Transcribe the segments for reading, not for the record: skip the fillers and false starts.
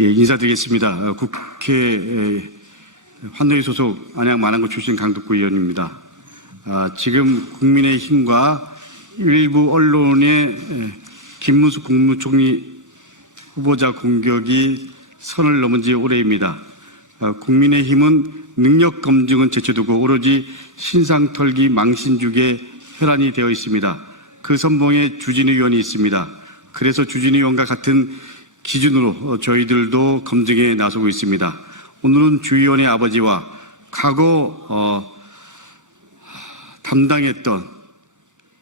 예, 인사드리겠습니다. 국회 환노위 소속 안양 만안구 출신 강덕구 의원입니다. 지금 국민의힘과 일부 언론의 김문수 국무총리 후보자 공격이 선을 넘은 지 오래입니다. 국민의힘은 능력 검증은 제쳐두고 오로지 신상 털기 망신주기에 혈안이 되어 있습니다. 그 선봉에 주진우 의원이 있습니다. 그래서 주진우 의원과 같은 기준으로 저희들도 검증에 나서고 있습니다. 오늘은 주 의원의 아버지와 과거 담당했던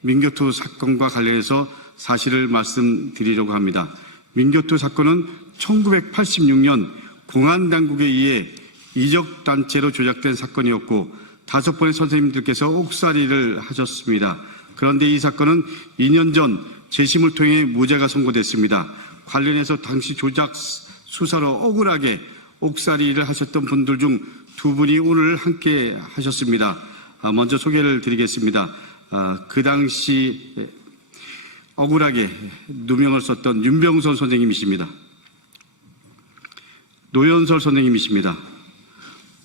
민교투 사건과 관련해서 사실을 말씀드리려고 합니다. 민교투 사건은 1986년 공안당국에 의해 이적단체로 조작된 사건이었고 5번의 선생님들께서 옥살이를 하셨습니다. 그런데 이 사건은 2년 전 재심을 통해 무죄가 선고됐습니다. 관련해서 당시 조작 수사로 억울하게 옥살이를 하셨던 분들 중 2분이 오늘 함께 하셨습니다. 먼저 소개를 드리겠습니다. 그 당시 억울하게 누명을 썼던 윤병선 선생님이십니다. 노현설 선생님이십니다.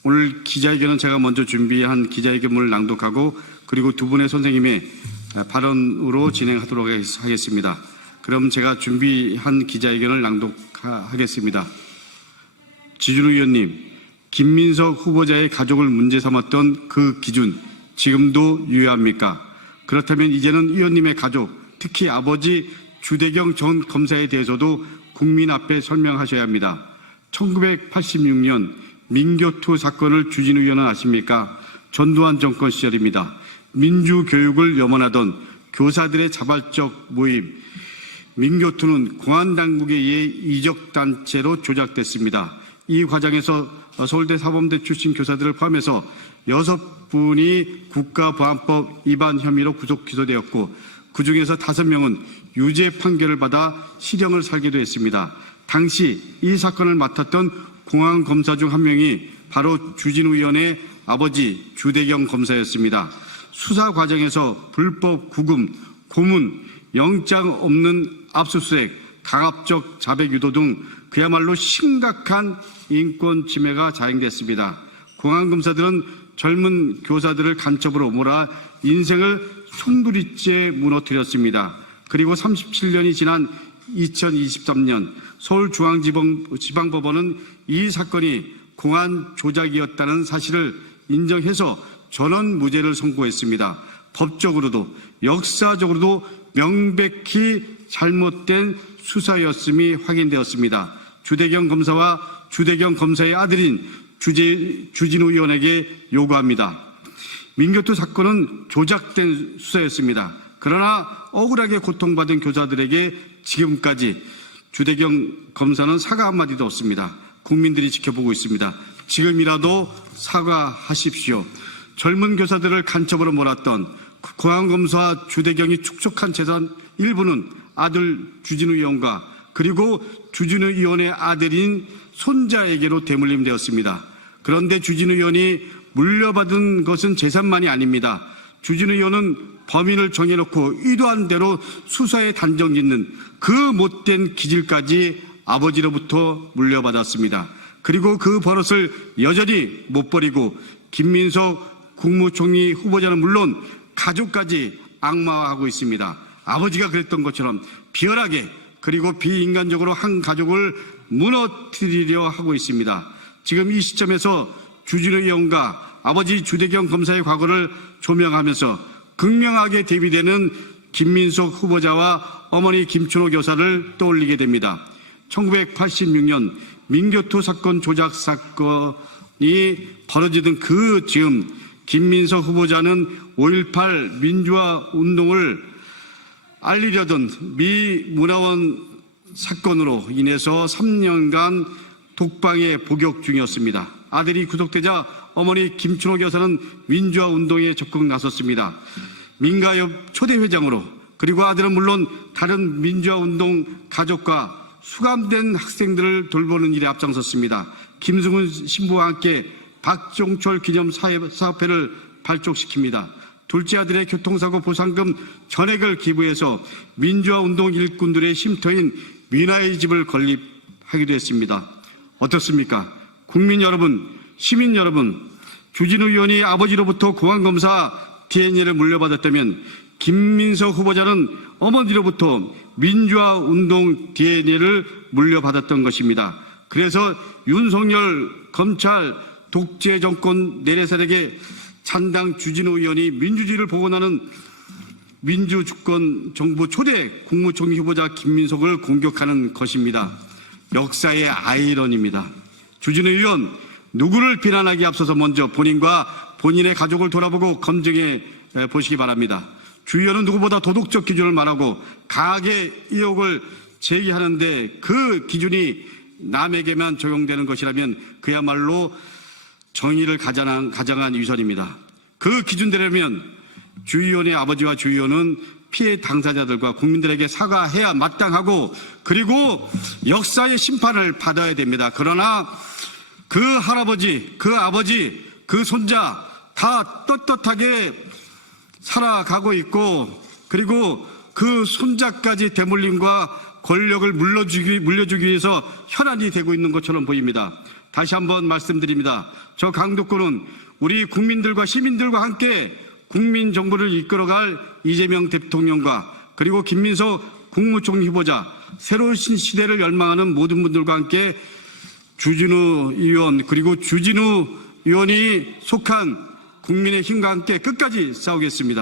오늘 기자회견은 제가 먼저 준비한 기자회견문을 낭독하고 그리고 2분의 선생님의 발언으로 진행하도록 하겠습니다. 그럼 제가 준비한 기자회견을 낭독하겠습니다. 지준우 의원님, 김민석 후보자의 가족을 문제 삼았던 그 기준 지금도 유효합니까? 그렇다면 이제는 의원님의 가족, 특히 아버지 주대경 전 검사에 대해서도 국민 앞에 설명하셔야 합니다. 1986년 민교투 사건을 주진우 의원은 아십니까? 전두환 정권 시절입니다. 민주교육을 염원하던 교사들의 자발적 모임, 민교투는 공안당국에 의해 이적단체로 조작됐습니다. 이 과정에서 서울대 사범대 출신 교사들을 포함해서 6분이 국가보안법 위반 혐의로 구속 기소되었고 그중에서 5명은 유죄 판결을 받아 실형을 살기도 했습니다. 당시 이 사건을 맡았던 공안검사 중 한 명이 바로 주진우 의원의 아버지 주대경 검사였습니다. 수사 과정에서 불법 구금, 고문, 영장 없는 압수수색, 강압적 자백 유도 등 그야말로 심각한 인권 침해가 자행됐습니다. 공안검사들은 젊은 교사들을 간첩으로 몰아 인생을 송두리째 무너뜨렸습니다. 그리고 37년이 지난 2023년 서울중앙지방법원은 이 사건이 공안 조작이었다는 사실을 인정해서 전원 무죄를 선고했습니다. 법적으로도 역사적으로도 명백히 잘못된 수사였음이 확인되었습니다. 주대경 검사와 주대경 검사의 아들인 주진우 의원에게 요구합니다. 민교투 사건은 조작된 수사였습니다. 그러나 억울하게 고통받은 교사들에게 지금까지 주대경 검사는 사과 한마디도 없습니다. 국민들이 지켜보고 있습니다. 지금이라도 사과하십시오. 젊은 교사들을 간첩으로 몰았던 공안검사 주대경이 축적한 재산 일부는 아들 주진우 의원과 그리고 주진우 의원의 아들인 손자에게로 대물림되었습니다. 그런데 주진우 의원이 물려받은 것은 재산만이 아닙니다. 주진우 의원은 범인을 정해놓고 의도한 대로 수사에 단정 짓는 그 못된 기질까지 아버지로부터 물려받았습니다. 그리고 그 버릇을 여전히 못 버리고 김민석 국무총리 후보자는 물론 가족까지 악마화하고 있습니다. 아버지가 그랬던 것처럼 비열하게 그리고 비인간적으로 한 가족을 무너뜨리려 하고 있습니다. 지금 이 시점에서 주진우 의원과 아버지 주대경 검사의 과거를 조명하면서 극명하게 대비되는 김민석 후보자와 어머니 김춘호 교사를 떠올리게 됩니다. 1986년 민교투 사건 조작 사건이 벌어지던 그 즈음 김민석 후보자는 5.18 민주화 운동을 알리려던 미 문화원 사건으로 인해서 3년간 독방에 복역 중이었습니다. 아들이 구속되자 어머니 김춘호 교사는 민주화 운동에 적극 나섰습니다. 민가협 초대 회장으로 그리고 아들은 물론 다른 민주화 운동 가족과 수감된 학생들을 돌보는 일에 앞장섰습니다. 김승훈 신부와 함께 박종철 기념 사업회를 발족시킵니다. 둘째 아들의 교통사고 보상금 전액을 기부해서 민주화 운동 일꾼들의 쉼터인 민화의 집을 건립하기도 했습니다. 어떻습니까? 국민 여러분, 시민 여러분, 주진우 의원이 아버지로부터 공안검사 DNA를 물려받았다면 김민석 후보자는 어머니로부터 민주화운동 DNA를 물려받았던 것입니다. 그래서 윤석열 검찰 독재 정권 내래세력의 찬당 주진우 의원이 민주주의를 복원하는 민주주권 정부 초대 국무총리 후보자 김민석을 공격하는 것입니다. 역사의 아이러니입니다. 주진우 의원, 누구를 비난하기 앞서서 먼저 본인과 본인의 가족을 돌아보고 검증해 보시기 바랍니다. 주 의원은 누구보다 도덕적 기준을 말하고 강하게 의혹을 제기하는데 그 기준이 남에게만 적용되는 것이라면 그야말로 정의를 가장한 위선입니다. 그 기준대로면 주 의원의 아버지와 주 의원은 피해 당사자들과 국민들에게 사과해야 마땅하고 그리고 역사의 심판을 받아야 됩니다. 그러나 그 할아버지, 그 아버지, 그 손자 다 떳떳하게 살아가고 있고 그리고 그 손자까지 대물림과 권력을 물려주기 위해서 현안이 되고 있는 것처럼 보입니다. 다시 한번 말씀드립니다. 저 강도권은 우리 국민들과 시민들과 함께 국민정부를 이끌어갈 이재명 대통령과 그리고 김민석 국무총리 후보자 새로운 신시대를 열망하는 모든 분들과 함께 주진우 의원 그리고 주진우 의원이 속한 국민의힘과 함께 끝까지 싸우겠습니다.